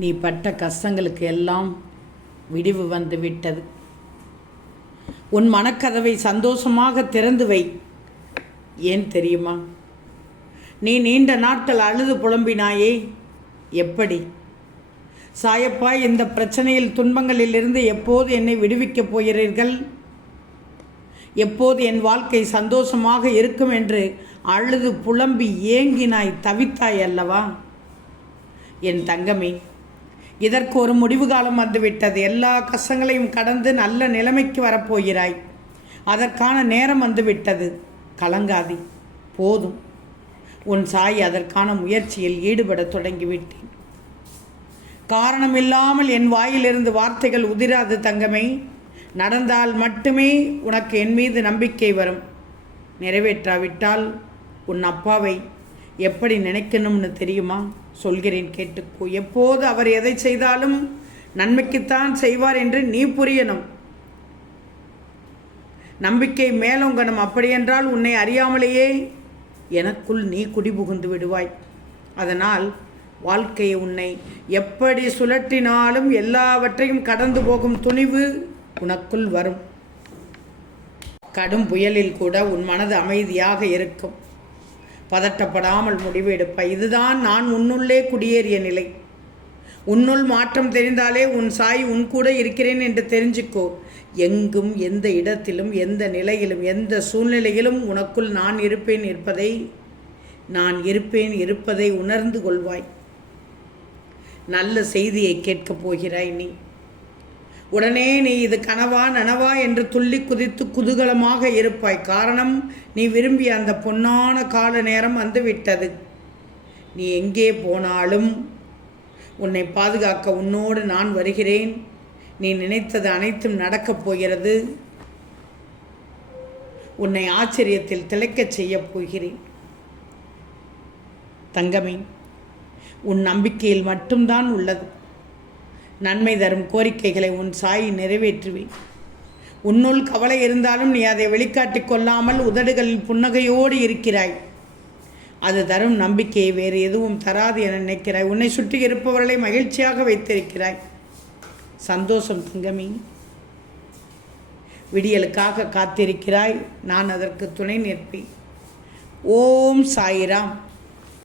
நீ பட்ட கஷ்டங்களுக்கு எல்லாம் விடிவு வந்து விட்டது. உன் மனக்கதவை சந்தோஷமாக திறந்து வை. ஏன் தெரியுமா? நீ நீண்ட நாட்கள் அழுது புலம்பினாயே. எப்படி? சாயப்பா, இந்த பிரச்சனையில் துன்பங்களிலிருந்து எப்போது என்னை விடுவிக்கப் போகிறீர்கள்? எப்போது என் வாழ்க்கை சந்தோஷமாக இருக்கும் என்று அழுது புலம்பி ஏங்கினாய், தவித்தாய் அல்லவா? என் தங்கமே, இதற்கு ஒரு முடிவு காலம் வந்துவிட்டது. எல்லா கஷ்டங்களையும் கடந்து நல்ல நிலைமைக்கு வரப்போகிறாய். அதற்கான நேரம் வந்துவிட்டது. கலங்காதி, போதும். உன் சாய் அதற்கான முயற்சியில் ஈடுபட தொடங்கிவிட்டேன். காரணமில்லாமல் என் வாயிலிருந்து வார்த்தைகள் உதிராது தங்கமே. நடந்தால் மட்டுமே உனக்கு என் மீது நம்பிக்கை வரும். நிறைவேற்றாவிட்டால் உன் அப்பாவை எப்படி நினைக்கணும்னு தெரியுமா? சொல்கிறேன், கேட்டுக்கோ. எப்போது அவர் எதை செய்தாலும் நன்மைக்குத்தான் செய்வார் என்று நீ புரியணும். நம்பிக்கை மேலோங்கணும். அப்படியென்றால் உன்னை அறியாமலேயே எனக்குள் நீ குடிபுகுந்து விடுவாய். அதனால் வாழ்க்கையை உன்னை எப்படி சுழற்றினாலும் எல்லாவற்றையும் கடந்து போகும் துணிவு உனக்குள் வரும். கடும் புயலில் கூட உன் மனது அமைதியாக இருக்கும். பதட்டப்படாமல் முடிவு எடுப்பாய். இதுதான் நான் உன்னுள்ளே குடியேறிய நிலை. உன்னுள் மாற்றம் தெரிந்தாலே உன் சாய் உன் கூட இருக்கிறேன் என்று தெரிஞ்சுக்கோ. எங்கும், எந்த இடத்திலும், எந்த நிலையிலும், எந்த சூழ்நிலையிலும் உனக்குள் நான் இருப்பதை உணர்ந்து கொள்வாய். நல்ல செய்தியை கேட்கப் போகிறாய் நீ. உடனே நீ இது கனவா நனவா என்று துள்ளி குதித்து குதூகலமாக இருப்பாய். காரணம், நீ விரும்பிய அந்த பொன்னான கால நேரம் வந்துவிட்டது. நீ எங்கே போனாலும் உன்னை பாதுகாக்க உன்னோடு நான் வருகிறேன். நீ நினைத்தது அனைத்தும் நடக்கப் போகிறது. உன்னை ஆச்சரியத்தில் திளைக்கச் செய்யப் போகிறேன். தங்கமே, உன் நம்பிக்கையில் மட்டும்தான் உள்ளது. நன்மை தரும் கோரிக்கைகளை உன் சாய் நிறைவேற்றுவேன். உன்னுள் கவலை இருந்தாலும் நீ அதை வெளிக்காட்டி கொள்ளாமல் உதடுகளில் புன்னகையோடு இருக்கிறாய். அது தரும் நம்பிக்கையை வேறு எதுவும் தராது என நினைக்கிறாய். உன்னை சுற்றி இருப்பவர்களை மகிழ்ச்சியாக வைத்திருக்கிறாய். சந்தோஷம் தங்கமி. விடியலுக்காக காத்திருக்கிறாய். நான் அதற்கு துணை நிற்பேன். ஓம் சாய்ராம்.